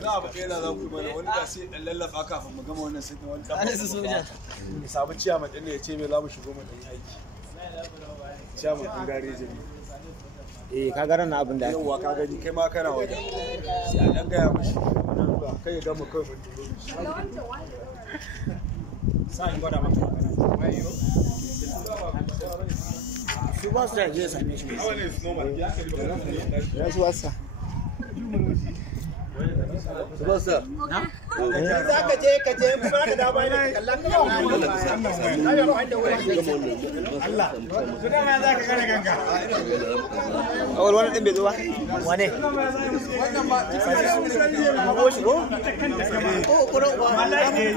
za a baƙe da za ku mana wani da sai ɗan lallafa kafin mu gama wannan sai wani ɗan ba samu ciyaman ɗin ne ya ce mai za mu shigo mu ɗan aiki ciyaman ɗin gareji ne ka gara na abin da yauwa ka gani kai ma kana wajen sai a ɗan gaya mashi kai ya gama kai mun sa'in gwada mata su ba su da je same shi ya su wasa Basta. Za ka je kuma ka dawo bayan ka kallon Allah. Kuma ma za ka kare ganka. Awal wannan din bai zo ba. Wane? Wannan ba. Ko shi ko? Ko kuro ba. Wallahi.